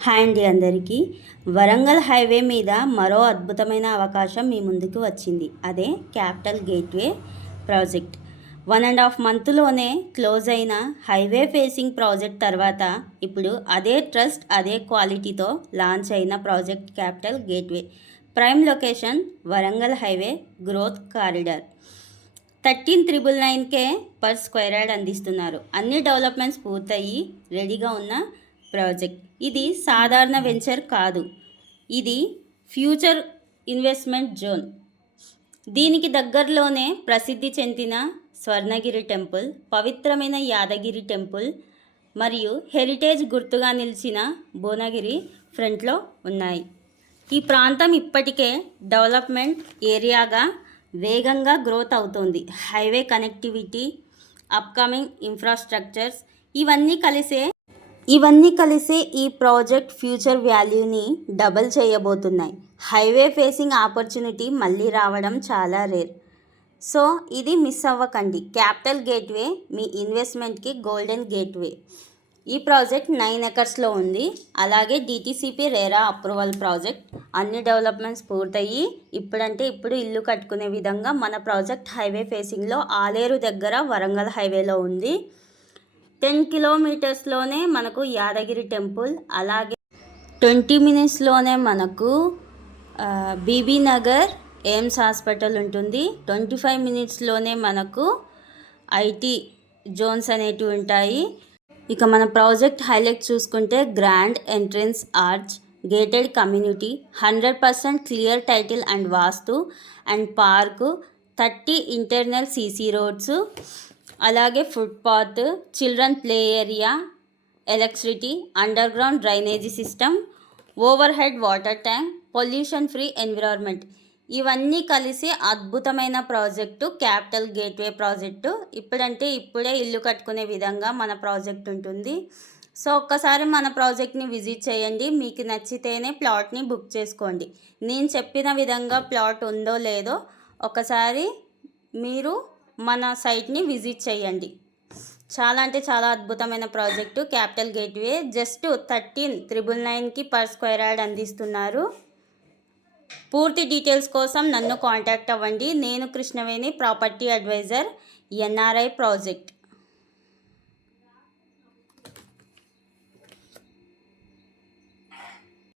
Hi అండి అందరికీ. Warangal highway మీద మరో అద్భుతమైన అవకాశం మీ ముందుకు వచ్చింది. అదే క్యాపిటల్ గేట్వే ప్రాజెక్ట్. 1.5 మంత్లోనే క్లోజ్ అయిన హైవే ఫేసింగ్ ప్రాజెక్ట్ తర్వాత ఇప్పుడు అదే ట్రస్ట్, అదే క్వాలిటీతో లాంచ్ అయిన project capital gateway. Prime location Warangal highway growth corridor. 13,999 per square yard అందిస్తున్నారు. అన్ని డెవలప్మెంట్స్ పూర్తయి రెడీగా ఉన్న ప్రాజెక్ట్. ఇది సాధారణ వెంచర్ కాదు, ఇది ఫ్యూచర్ ఇన్వెస్ట్మెంట్ జోన్. దీనికి దగ్గరలోనే ప్రసిద్ధి చెందిన స్వర్ణగిరి టెంపుల్, పవిత్రమైన యాదగిరి టెంపుల్ మరియు హెరిటేజ్ గుర్తుగా నిలిచిన భువనగిరి ఫ్రంట్లో ఉన్నాయి. ఈ ప్రాంతం ఇప్పటికే డెవలప్మెంట్ ఏరియాగా వేగంగా గ్రోత్ అవుతోంది. హైవే కనెక్టివిటీ, అప్కమింగ్ ఇన్ఫ్రాస్ట్రక్చర్స్ ఇవన్నీ కలిసే ఈ ప్రాజెక్ట్ ఫ్యూచర్ వాల్యూని డబల్ చేయబోతున్నాయి. హైవే ఫేసింగ్ ఆపర్చునిటీ మళ్ళీ రావడం చాలా రేర్. సో ఇది మిస్ అవ్వకండి. క్యాపిటల్ గేట్వే మీ ఇన్వెస్ట్మెంట్కి గోల్డెన్ గేట్వే. ఈ ప్రాజెక్ట్ 9 ఎకర్స్లో ఉంది. అలాగే డిటిసిపి రేరా అప్రూవల్ ప్రాజెక్ట్. అన్ని డెవలప్మెంట్స్ పూర్తయి ఇప్పుడు ఇల్లు కట్టుకునే విధంగా మన ప్రాజెక్ట్ హైవే ఫేసింగ్లో ఆలేరు దగ్గర వరంగల్ హైవేలో ఉంది. 10 కిలోమీటర్స్లోనే మనకు యాదగిరి టెంపుల్, అలాగే 20 మినిట్స్లోనే మనకు బీబీ నగర్ ఎయిమ్స్ హాస్పిటల్ ఉంటుంది. 25 మినిట్స్లోనే మనకు ఐటీ జోన్స్ అనేటివి ఉంటాయి. ఇక మన ప్రాజెక్ట్ హైలైట్ చూసుకుంటే grand entrance arch, gated community, 100% clear title and vastu and park, 30 internal CC roads, అలాగే footpath, children play area, electricity, underground drainage system, overhead water tank, pollution free environment. ఇవన్నీ కలిసి అద్భుతమైన project Capital gateway project. ఇప్పుడే ఇల్లు కట్టుకునే విధంగా మన project ఉంటుంది. సో ఒక్కసారి మన ప్రాజెక్ట్ని విజిట్ చేయండి. మీకు నచ్చితేనే ప్లాట్ని బుక్ చేసుకోండి. నేను చెప్పిన విధంగా ప్లాట్ ఉందో లేదో ఒకసారి మీరు మన సైట్ని విజిట్ చేయండి. చాలా అద్భుతమైన ప్రాజెక్టు క్యాపిటల్ గేట్వే. జస్ట్ 13,999కి పర్ స్క్వేర్ యార్డ్ అందిస్తున్నారు. పూర్తి డీటెయిల్స్ కోసం నన్ను కాంటాక్ట్ అవ్వండి. నేను Krishnaveni, property advisor, NRI project.